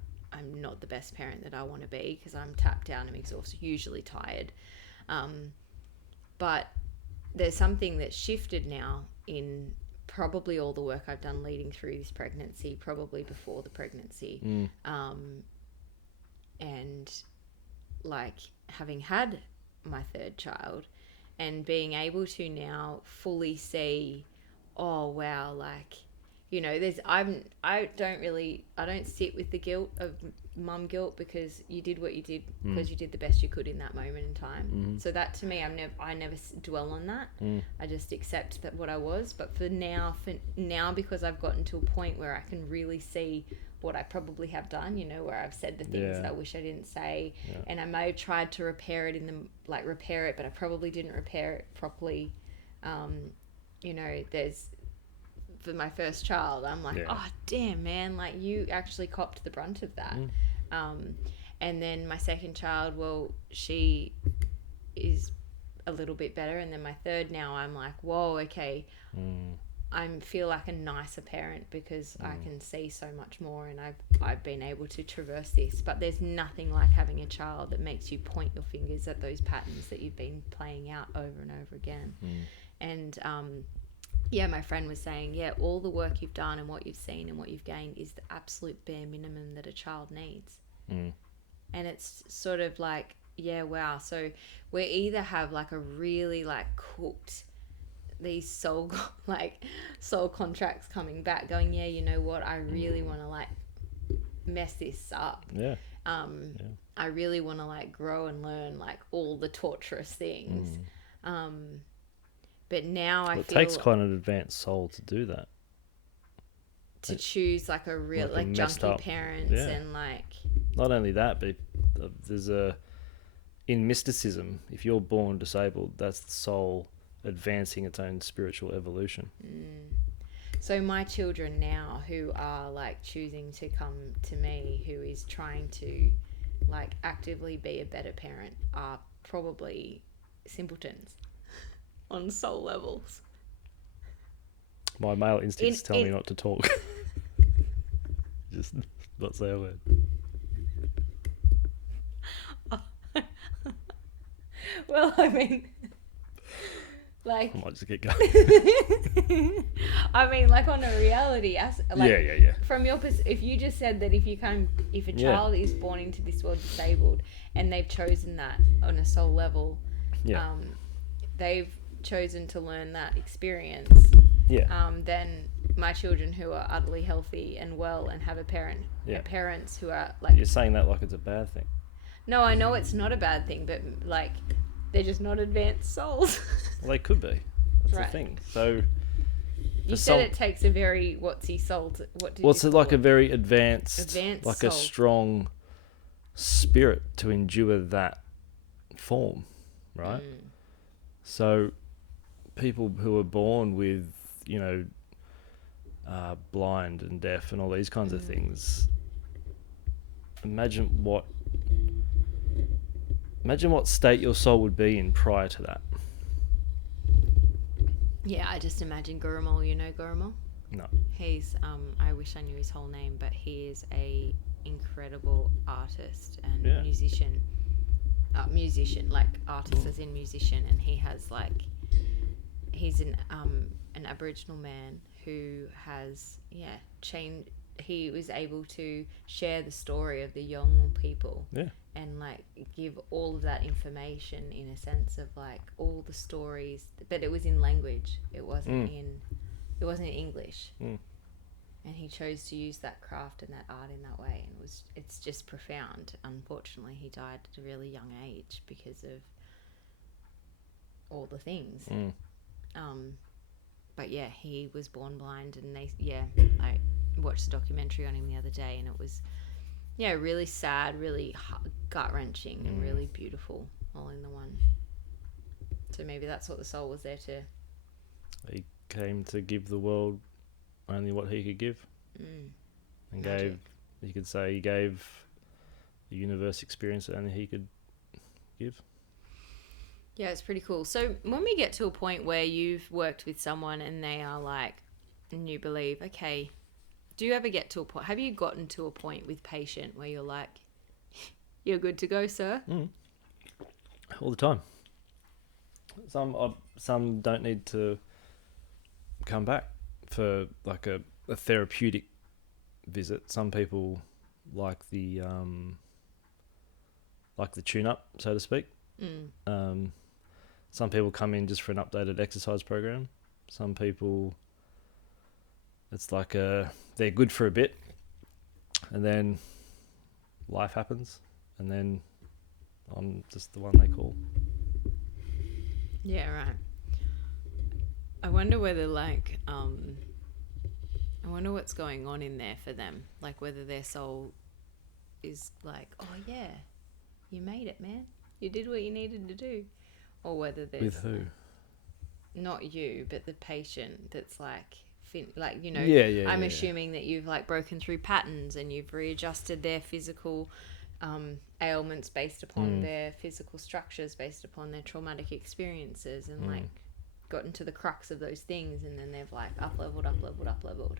the best parent that I want to be because I'm tapped out, I'm exhausted, usually tired. But there's something that's shifted now in probably all the work I've done leading through this pregnancy, probably before the pregnancy. And like having had my third child and being able to now fully see, oh wow, like, I don't sit with the guilt of mum guilt because you did what you did because you did the best you could in that moment in time. So that to me, I never dwell on that. I just accept that what I was. But for now, because I've gotten to a point where I can really see what I probably have done, where I've said the things that I wish I didn't say, and I may have tried to repair it but I probably didn't repair it properly. There's. For my first child, I'm like, oh damn man, like you actually copped the brunt of that. And then my second child, well, she is a little bit better, and then my third now I'm like, whoa, okay, I feel like a nicer parent because I can see so much more, and I've been able to traverse this. But there's nothing like having a child that makes you point your fingers at those patterns that you've been playing out over and over again. And my friend was saying, all the work you've done and what you've seen and what you've gained is the absolute bare minimum that a child needs. And it's sort of like, wow. So we either have like a really like cooked these soul contracts coming back going, you know what, I really want to like mess this up. I really want to like grow and learn like all the torturous things. But now I It feel takes quite an advanced soul to do that. to choose like a real Like a like messed junky up- parents yeah. and like Not only that, but there's in mysticism, if you're born disabled, that's the soul advancing its own spiritual evolution. So my children now who are like choosing to come to me, who is trying to like actively be a better parent, are probably simpletons on soul levels. My male instincts tell me not to talk. Just not say a word. Well, I mean, like, I might just get going. I mean, like on a reality, like, Yeah. from your if you just said that if a child is born into this world disabled and they've chosen that on a soul level, Yeah. they've chosen to learn that experience. Yeah. Then my children who are utterly healthy and well and have Yeah. parents who are like, You're saying that like it's a bad thing. no, I know it's not a bad thing, but like they're just not advanced souls. Well, they could be. That's Right. the thing. So You said it takes a very soul to, what did what's you it call like a very advanced like soul. a strong spirit to endure that form, right? So people who are born with, blind and deaf and all these kinds of things, imagine what state your soul would be in prior to that. Yeah, I just imagine Gurumul. You know Gurumul? No. He's I wish I knew his whole name, but he is a incredible artist and Yeah. musician, like artist as in musician, and he has like he's an Aboriginal man who has changed. He was able to share the story of the young people and like give all of that information in a sense of like all the stories, but it was in language. It wasn't in English. And he chose to use that craft and that art in that way, and it's just profound. Unfortunately, he died at a really young age because of all the things. But yeah, he was born blind, and I watched a documentary on him the other day, and it was really sad, really gut-wrenching, and really beautiful all in the one. So maybe that's what the soul was there to. He came to give the world only what he could give, and Magic. you could say he gave the universe experience that only he could give. Yeah, it's pretty cool. So when we get to a point where you've worked with someone and they are like, and you believe, okay, do you ever get to a point, have you gotten to a point with patient where you're like, you're good to go, sir? All the time. Some don't need to come back for like a therapeutic visit. Some people like the tune-up, so to speak. Some people come in just for an updated exercise program. Some people, it's like they're good for a bit, and then life happens, and then I'm just the one they call. Yeah, right. I wonder whether like, I wonder what's going on in there for them. Like whether their soul is like, oh yeah, you made it, man. You did what you needed to do. Or whether there's... With who? Not you, but the patient that's like... I'm assuming that you've like broken through patterns and you've readjusted their physical ailments based upon their physical structures, based upon their traumatic experiences, and like gotten to the crux of those things, and then they've like up-leveled.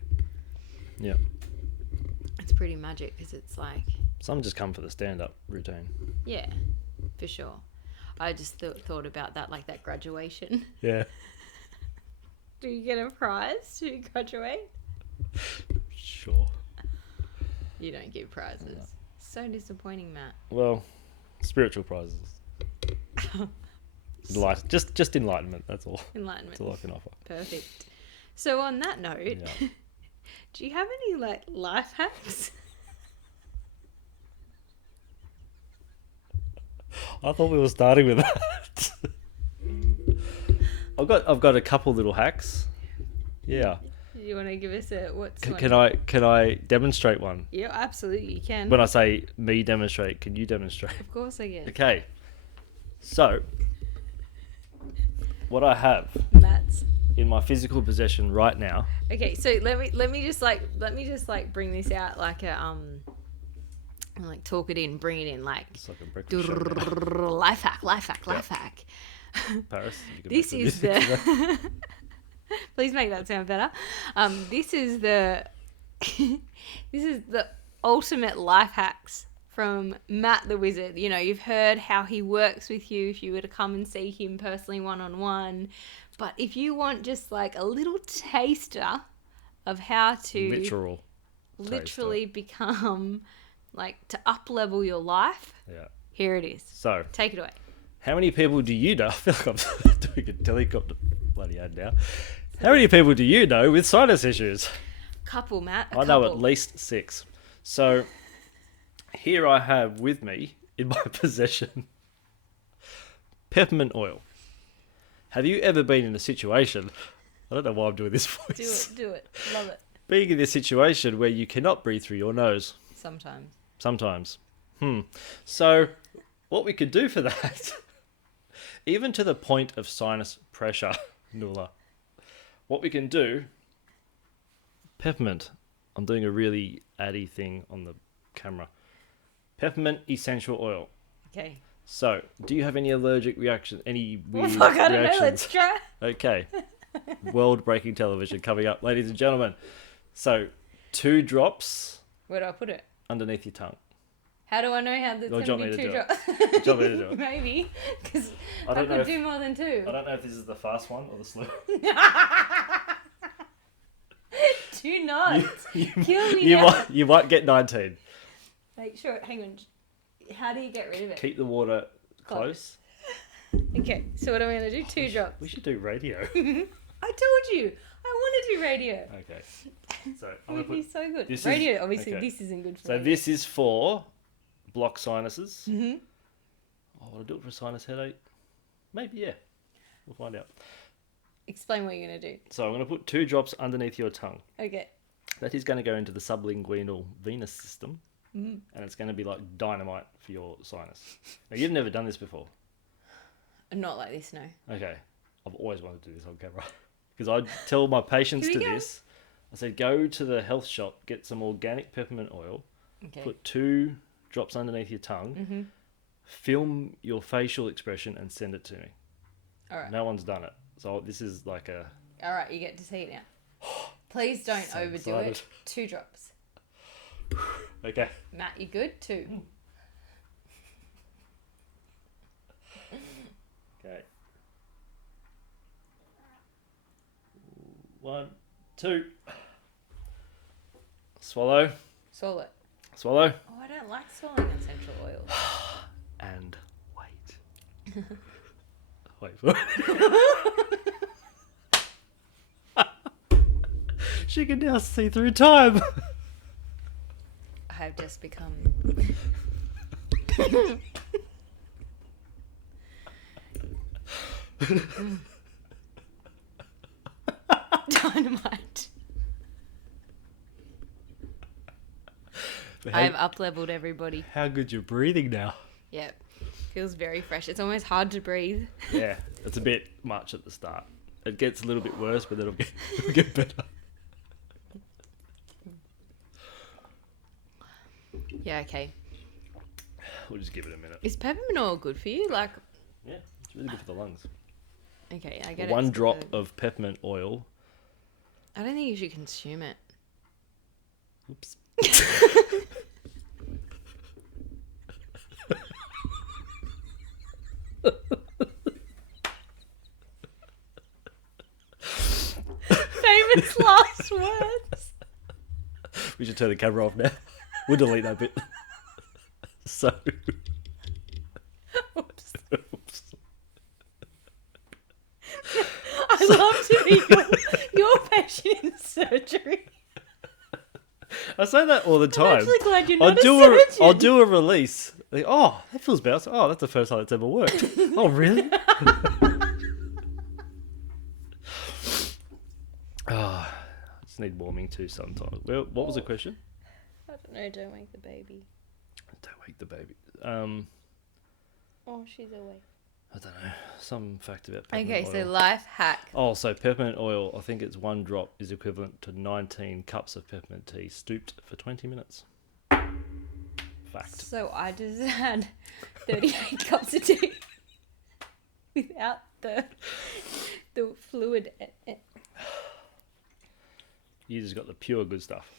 Yeah. It's pretty magic because it's like... Some just come for the stand-up routine. Yeah, for sure. I just thought about that, like that graduation. Yeah. Do you get a prize to graduate? Sure. You don't give prizes. No. So disappointing, Matt. Well, spiritual prizes. Just enlightenment, that's all. Enlightenment. That's all I can offer. Perfect. So on that note, do you have any like life hacks? I thought we were starting with that. I've got a couple little hacks. Yeah. You want to give us a what's Can I demonstrate one? Yeah, absolutely, you can. When I say me demonstrate, can you demonstrate? Of course I can. Okay. So, what I have Matt's. in my physical possession right now. Okay, so let me just bring this out like a like talk it in, bring it in like It's like a breakfast show now. life hack. Paris. You can This make is the music for that. the. Please make that sound better. This is the. This is the ultimate life hacks from Matt the Wizard. You know, you've heard how he works with you if you were to come and see him personally one-on-one. But if you want just like a little taster of how to literally become like to up level your life, here it is. So take it away. How many people do you know? I feel like I'm doing a helicopter bloody ad now. How many people do you know with sinus issues? Couple, Matt. I know at least 6. So here I have with me in my possession peppermint oil. Have you ever been in a situation? I don't know why I'm doing this voice. Do it. Love it. Being in this situation where you cannot breathe through your nose. Sometimes. So what we could do for that, even to the point of sinus pressure, Nuala, what we can do, peppermint. I'm doing a really addy thing on the camera. Peppermint essential oil. Okay. So, do you have any allergic reaction? Any weird I don't know. reactions? Let's try. Okay. World-breaking television coming up, ladies and gentlemen. So, 2 drops. Where do I put it? Underneath your tongue. How do I know how there's going to be 2 drops? Do you want me to do it? Maybe, because I could do more than 2. I don't know if this is the fast one or the slow. Do not kill me now. You might get 19. Make sure. Hang on. How do you get rid of it? Keep the water close. Okay, so what am I going to do? 2 drops. We should do radio. I told you. I want to do radio. Okay. So It would be so good. This Radio, is, obviously, okay. this isn't good for So me. this is for blocked sinuses. Mm-hmm. Oh, will I do it for a sinus headache? Maybe, yeah. We'll find out. Explain what you're going to do. So I'm going to put 2 drops underneath your tongue. Okay. That is going to go into the sublingual venous system. Mm. And it's going to be like dynamite for your sinus. Now, you've never done this before. Not like this, no. Okay. I've always wanted to do this on camera. Because I tell my patients to this. I said, go to the health shop, get some organic peppermint oil, put 2 drops underneath your tongue, film your facial expression and send it to me. All right. No one's done it. So this is like a... All right, you get to see it now. Please don't overdo it. 2 drops. Okay. Matt, you good? 2. Okay. 1, 2. Swallow. Swallow it. Swallow. Oh, I don't like swallowing essential oil. And wait. Wait for it. She can now see through time. I have just become... dynamite. I have up-leveled everybody. How good you're breathing now. Yep. Feels very fresh. It's almost hard to breathe. Yeah, it's a bit much at the start. It gets a little bit worse, but then it'll get better. Yeah, okay. We'll just give it a minute. Is peppermint oil good for you? Like, Yeah, it's really good for the lungs. okay, I get it. 1 drop of peppermint oil. I don't think you should consume it. Oops. Famous last words. We should turn the camera off now. We'll delete that bit. So. Oops. Oops. I love to be your patient in surgery. I say that all the time. I'm actually glad you're not a surgeon. I'll do a release. Like, oh, that feels better. Oh, that's the first time it's ever worked. Oh, really? I just need warming too sometimes. Well, what was the question? I don't know. Don't wake the baby. Don't wake the baby. Oh, she's awake. I don't know. Some fact about peppermint Okay, oil. so life hack. Oh, so peppermint oil, I think it's 1 drop is equivalent to 19 cups of peppermint tea steeped for 20 minutes. Fact. So I just had 38 cups of tea without the fluid. You just got the pure good stuff.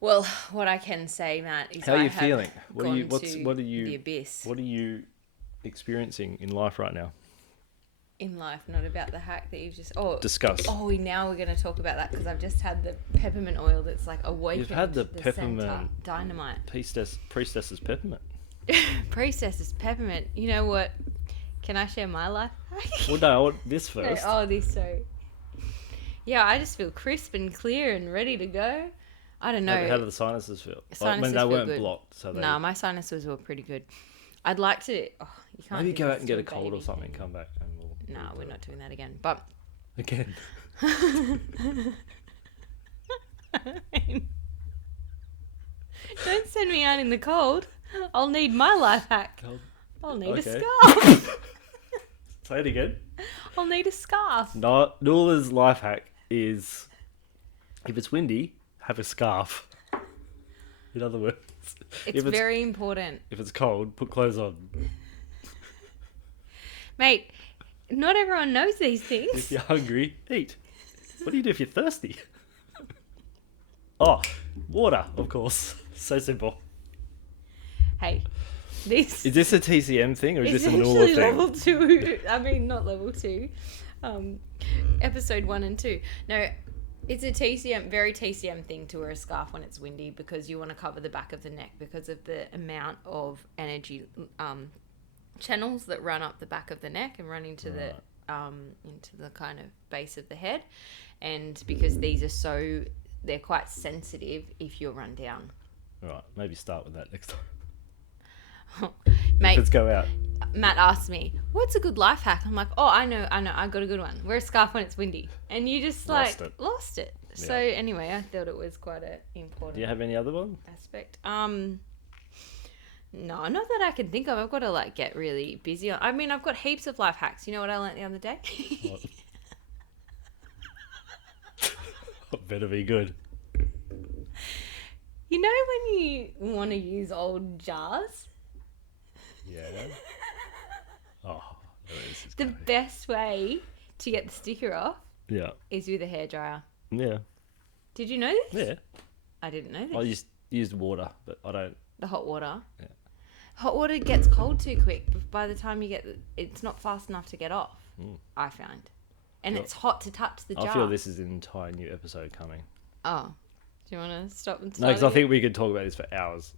Well, what I can say, Matt, is How are I you have feeling? What are you? The abyss What are you experiencing in life right now? in life, not about the hack that you've just Discuss. Now we're going to talk about that because I've just had the peppermint oil that's like awakened. You've had the center peppermint dynamite. Priestess's peppermint. Priestess's peppermint. You know what? Can I share my life hack? Well, no, I want this first. Yeah, I just feel crisp and clear and ready to go. I don't know. How do the sinuses feel? Sinuses they feel weren't good. blocked, so they. No, my sinuses were pretty good. I'd like to. Oh, you can't. Maybe do go out this and to get a a cold baby. or something. Come back and we'll. No, we'll we're do not doing that again. But it. Again. don't send me out in the cold. I'll need my life hack. I'll need a Okay. scarf. Say it again. I'll need a scarf. Noola's life hack is, if it's windy, have a scarf. In other words, It's very important. If it's cold, put clothes on. Mate, not everyone knows these If things. you're hungry, eat. What do you do if you're thirsty? Oh, water, of course. So simple. Hey, this Is this a TCM thing or is it's this a Noola actually thing? level 2. I mean, not level 2. Episode 1 and 2. No, it's a TCM, very TCM thing to wear a scarf when it's windy because you want to cover the back of the neck because of the amount of energy channels that run up the back of the neck and run into the kind of base of the head, and because they're quite sensitive if you're run down. Right, maybe start with that next time. Mate, Let's go out. Matt asked me, what's a good life hack? I'm like, oh, I know, I got a good one. Wear a scarf when it's windy. And you just lost it. Yeah. So anyway, I thought it was quite an important Do you have any other one? aspect. No, not that I can think of. I've got to get really busy. I mean, I've got heaps of life hacks. You know what I learnt the other day? What? Better be good. You know when you want to use old jars? Yeah. Oh, this is The going. best way to get the sticker off Yeah. is with a hairdryer. Yeah. Did you know this? Yeah. I didn't know this. I used water, but I don't. The hot water. Yeah. Hot water gets cold too quick. By the time it's not fast enough to get off. I find, and it's hot to touch the jar. I feel this is an entire new episode coming. Oh, do you want to stop and No, start? because I think we could talk about this for hours.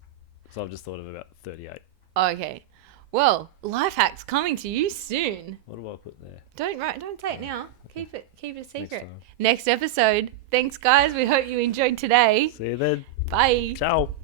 So I've just thought of about 38. Okay, well, life hacks coming to you soon. What do I put there? Don't say it now. Okay. Keep it a secret. time. Next episode. Thanks, guys. We hope you enjoyed today. See you then. Bye. Ciao.